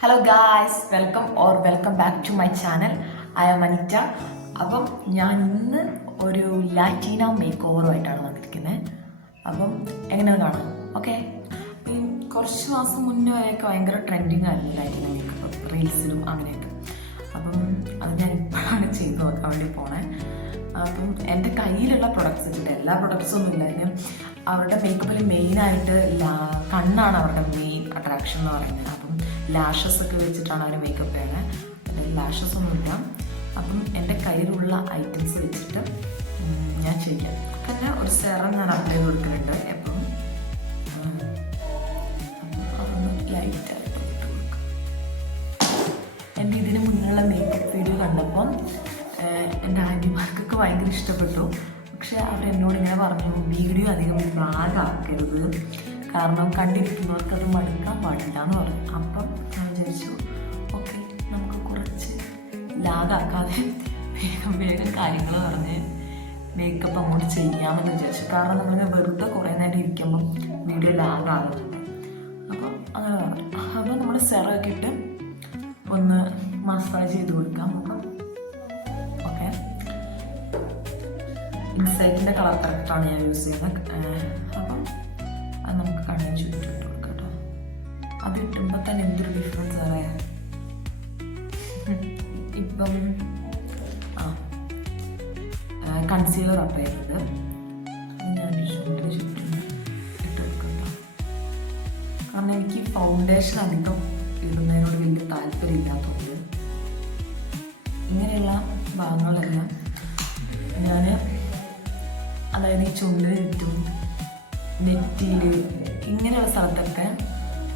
Hello guys, welcome back to my channel. I am Anita. അപ്പം ഞാൻ ഇന്ന് ഒരു ലാറ്റീന മേക്ക് ഓവറുമായിട്ടാണ് വന്നിരിക്കുന്നത്. അപ്പം എങ്ങനെയാണ് കാണാം. ഓക്കെ, ഈ കുറച്ച് മാസം മുന്നേ വരെയൊക്കെ ഭയങ്കര ട്രെൻഡിങ് ആയിരുന്നു ലാറ്റീന മേക്കപ്പ്, റീൽസിലും അങ്ങനെയൊക്കെ. അപ്പം അത് ഞാൻ ഇപ്പോഴാണ് ചെയ്ത് നോക്കാൻ വേണ്ടി പോണേ. അപ്പം എൻ്റെ കയ്യിലുള്ള പ്രൊഡക്ട്സ് വെച്ചിട്ട്, എല്ലാ പ്രൊഡക്ട്സും ഒന്നും ഇല്ല. അതിന് അവരുടെ മേക്കപ്പിൽ മെയിനായിട്ട് കണ്ണാണ് അവരുടെ മെയിൻ അട്രാക്ഷൻ എന്ന് പറയുന്നത്. അപ്പം ലാഷസ് ഒക്കെ വെച്ചിട്ടാണ് അവർ മേക്കപ്പ് ചെയ്യുന്നത്. ലാഷസ് ഒന്നുമില്ല. അപ്പം എൻ്റെ കയ്യിലുള്ള ഐറ്റംസ് വെച്ചിട്ട് ഞാൻ ചെയ്യാം. പിന്നെ ഒരു സെറം ഞാൻ അപ്ലൈ ചെയ്ത് കൊടുക്കുന്നുണ്ട് എപ്പോഴും. അതൊന്ന് ലൈറ്റായിട്ട് ഇട്ട് കൊടുക്കും. എൻ്റെ ഇതിന് മുന്നിലുള്ള മേക്കപ്പ് വീഡിയോ കണ്ടപ്പം എൻ്റെ ആൻറ്റിമാർക്കൊക്കെ ഭയങ്കര ഇഷ്ടപ്പെട്ടു. പക്ഷെ അവരെന്നോട് ഇങ്ങനെ പറഞ്ഞു, വീഡിയോ അധികം ബ്ലാഗാക്കരുത്, കാരണം കണ്ടിരിക്കുന്നവർക്കത് മടുക്കാൻ പാടില്ല എന്ന് പറഞ്ഞു. അപ്പം ഞാൻ വിചാരിച്ചു, ഓക്കെ, നമുക്ക് കുറച്ച് ലാഗാക്കാതെ വേഗം കാര്യങ്ങൾ പറഞ്ഞ് മേക്കപ്പ് അങ്ങോട്ട് ചെയ്യാമെന്ന് വിചാരിച്ചു. കാരണം നമ്മളിങ്ങനെ വെറുതെ കുറേ നേരം ഇരിക്കുമ്പം വീഡിയോ ലാഗാകുന്നുണ്ട്. അപ്പം അങ്ങനെ പറഞ്ഞു. അപ്പം നമ്മൾ സെറൊക്കെ ഇട്ട് ഒന്ന് മസാജ് ചെയ്ത് കൊടുക്കാം മുഖം. ഓക്കെ, ഇൻസൈറ്റിൻ്റെ കളർ കറക്റ്റാണ് ഞാൻ യൂസ് ചെയ്യുന്നത്. അപ്പം അത് നമുക്ക് കണ്ണിന് ചുറ്റും ഇട്ട് കൊടുക്കാം കേട്ടോ. അത് ഇട്ടുമ്പോൾ തന്നെ എന്തൊരു ഡിഫറൻസ് പറയാം. ഇപ്പം കൺസീലർ അപ്ലൈ ചെയ്തത് ഞാൻ ചുണ്ടിന് ചുറ്റും ഇട്ട് കൊടുക്കാം കേട്ടോ. കാരണം എനിക്ക് ഫൗണ്ടേഷൻ അധികം ഇടുന്നതിനോട് വലിയ താല്പര്യം ഇല്ലാത്തതുകൊണ്ട് ഇങ്ങനെയുള്ള ഭാഗങ്ങളെല്ലാം ഞാൻ, അതായത് ഈ ചുണ്ടിന് ചുറ്റും, നെറ്റിയിൽ, ഇങ്ങനെയുള്ള സ്ഥലത്തൊക്കെ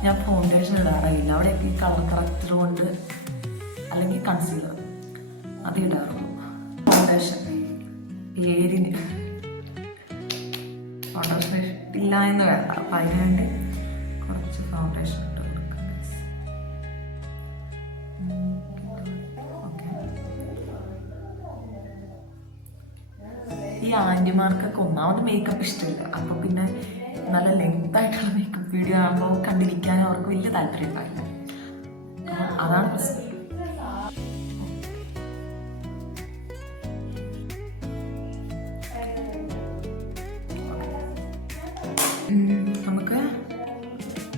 ഞാൻ ഫൗണ്ടേഷൻ ഇടാറില്ല. അവിടെയൊക്കെ ഈ കളർ കറക്റ്റർ കൊണ്ട് അല്ലെങ്കിൽ കൺസീലർ അത് ഇടാറുള്ളൂ. ഫൗണ്ടേഷൻ പേരിന് ഫൗണ്ടേഷൻ ഇല്ല എന്ന് വേണ്ട. അപ്പം അതിനുവേണ്ടി കുറച്ച് ഫൗണ്ടേഷൻ ഇട്ട് കൊടുക്കാം. ഓക്കെ, ഈ ആൻറ്റിമാർക്കൊക്കെ ഒന്നാമത് മേക്കപ്പ് ഇഷ്ടമില്ല. അപ്പോൾ പിന്നെ നല്ല ലെങ്തായിട്ടുള്ള മേക്കപ്പ് വീഡിയോ ആകുമ്പോൾ കണ്ടിരിക്കാനും അവർക്ക് വലിയ താല്പര്യം ഉണ്ടാവില്ല. അതാണ് പ്രശ്നം. നമുക്ക്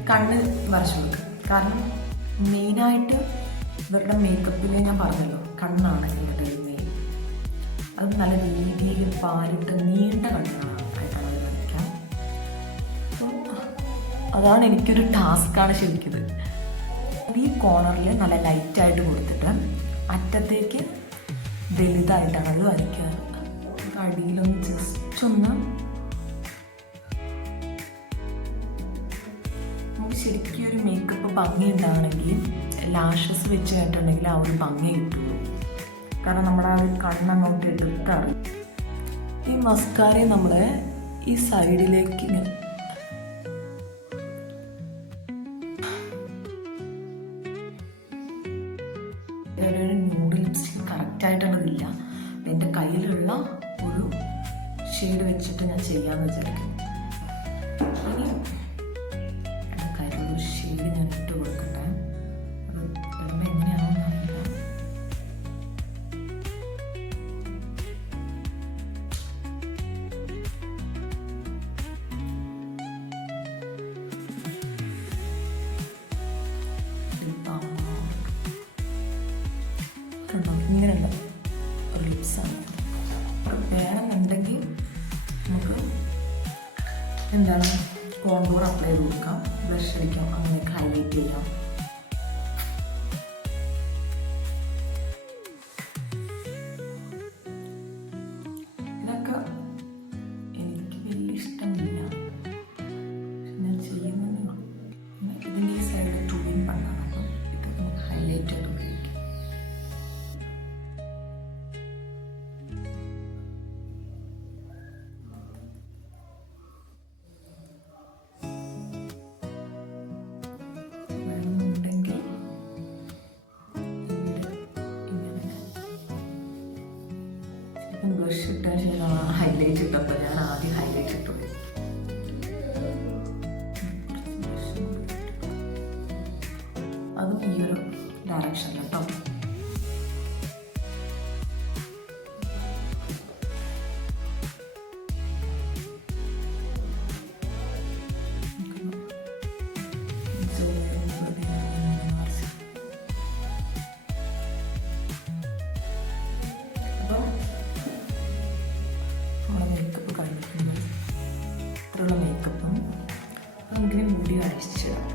കണ്ണ് വരച്ചു കൊടുക്കാം. കാരണം മെയിനായിട്ട് ഇവരുടെ മേക്കപ്പിൽ ഞാൻ പറഞ്ഞല്ലോ, കണ്ണാണ് ഇവരുടെ മെയിൻ. അത് നല്ല രീതിയിൽ പാലിട്ട് നീണ്ട കണ്ണുകളായിട്ടാണ് അവർ വരയ്ക്കാം. അപ്പോൾ അതാണ് എനിക്കൊരു ടാസ്ക്കാണ് ശരിക്കും. ഈ കോർണറിൽ നല്ല ലൈറ്റായിട്ട് കൊടുത്തിട്ട് അറ്റത്തേക്ക് വലുതായിട്ടാണ് അത് വരയ്ക്കാറ്. അടിയിലൊന്ന് ജസ്റ്റ് ഒന്ന്, നമുക്ക് ശരിക്കും ഒരു മേക്കപ്പ് ഭംഗി ഉണ്ടാകണമെങ്കിൽ ലാഷസ് വെച്ച് കേട്ടിട്ടുണ്ടെങ്കിൽ ആ ഒരു ഭംഗി കിട്ടുള്ളൂ. കാരണം നമ്മുടെ ആ ഒരു കണ്ണങ്ങോട്ട് എടുക്കാറ്. ഈ മസ്കാരയെ നമ്മൾ ഈ സൈഡിലേക്ക് ഇങ്ങനെ ന്യൂഡ് ലിപ്സ്റ്റിക് കറക്റ്റായിട്ടുള്ളതില്ല. എൻ്റെ കയ്യിലുള്ള ഒരു ഷെയ്ഡ് വെച്ചിട്ട് ഞാൻ ചെയ്യാമെന്ന് വിചാരിക്കും. ഇനി എൻ്റെ കയ്യിലുള്ള ഷെയ്ഡ് ഞാൻ ഇട്ട് കൊടുക്കട്ടെ. അത് ഇടുമ്പോൾ എങ്ങനെയാണെന്ന് അറിയില്ല. ഇങ്ങനെയുള്ള ഒരു ലിപ്സാണ്. വേണമെന്നുണ്ടെങ്കിൽ നമുക്ക് എന്താണ് കോണ്ടൂർ അപ്ലൈ ചെയ്ത് കൊടുക്കാം, ബ്ലഷ് അടിക്കാം, അങ്ങനെയൊക്കെ ഹൈലൈറ്റ് ചെയ്യാം. ഇതൊക്കെ എനിക്ക് വലിയ ഇഷ്ടമില്ല, ഞാൻ ചെയ്യുന്നത്. ഇതിൻ്റെ ഈ സൈഡ് ട്യൂൺ പണ്ടാണ്. അപ്പം ഇതൊക്കെ നമുക്ക് ഹൈലൈറ്റ് ആയിട്ട് ഉപയോഗിക്കാം. ബ്ലഷ് ഇട്ടാൽ ശരിയാണ് ഹൈലൈറ്റ് ഇട്ടപ്പോൾ ഞാൻ ആദ്യം ഹൈലൈറ്റ് ഇട്ടു. നമുക്കിനി മുടി അഴിച്ചിടാം.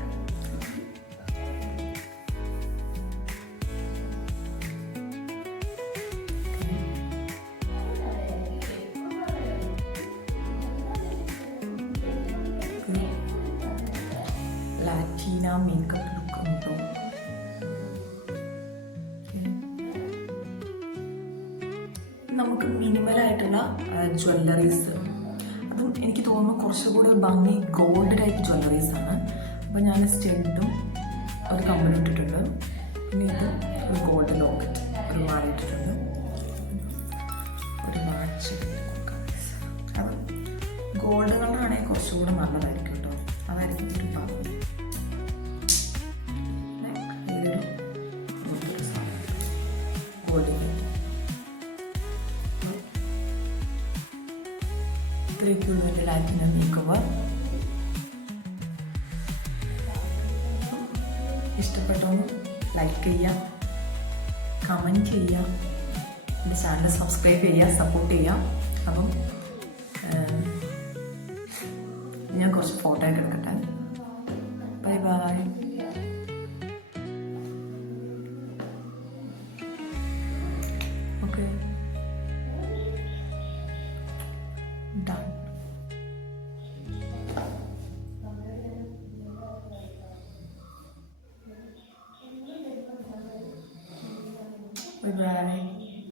ലാറ്റീന മേക്കപ്പ് ലുക്ക് ഉണ്ടോ? നമുക്ക് മിനിമലായിട്ടുള്ള ജ്വല്ലറീസ്, അതും എനിക്ക് തോന്നുന്നു കുറച്ചുകൂടി ഭംഗി ഗോൾഡ് ടൈപ്പ് ജ്വല്ലറീസാണ്. അപ്പോൾ ഞാൻ സ്റ്റെഡും ഒരു കമ്മൽ ഇട്ടിട്ടുണ്ട്, പിന്നെ ഇത് ഒരു ഗോൾഡ് ലോക്കറ്റ് ഒരു മാറിയിട്ടിട്ടുണ്ട്, ഒരു വാച്ച്. അത് ഗോൾഡ് കളറാണെങ്കിൽ കുറച്ചുകൂടെ നല്ലതായിരിക്കും കേട്ടോ, അതായിരിക്കും ഒരു ഭംഗി. ഗോൾഡ് ഇത്രയൊക്കെയുള്ള ഒരു ലാറ്റിന മേക്ക് ഓവർ. ഇഷ്ടപ്പെട്ടോന്ന് ലൈക്ക് ചെയ്യുക, കമൻറ്റ് ചെയ്യുക, എൻ്റെ ചാനൽ സബ്സ്ക്രൈബ് ചെയ്യുക, സപ്പോർട്ട് ചെയ്യുക. അപ്പം ഞാൻ കുറച്ച് ഫോട്ടോ ഒക്കെ എടുക്കട്ടെ. Bye bye. Okay, done. Bye bye.